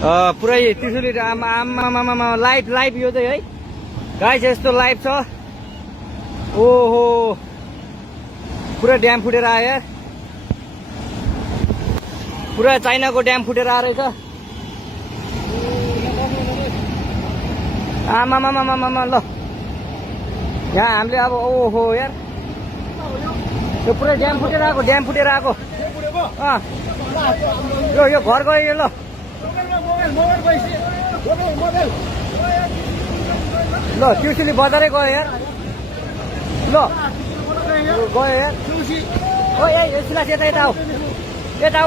पुरै त्रिशुली आमा लाइभ यो चाहिँ है गाइस यस्तो लाइभ छ। ओहो पुरा ड्याम फुटेर आयो यार, पुरा चाइनाको ड्याम फुटेर आएर रहेछ। आमामामामामा ल यहाँ हामीले अब ओहो यार यो पुरै ड्याम फुटेर आएको यो घर गयो यो। ल ल त्रिशुली बजारै गयो यार। ल गयो यार। ओ ए सिलास यता आऊ, यता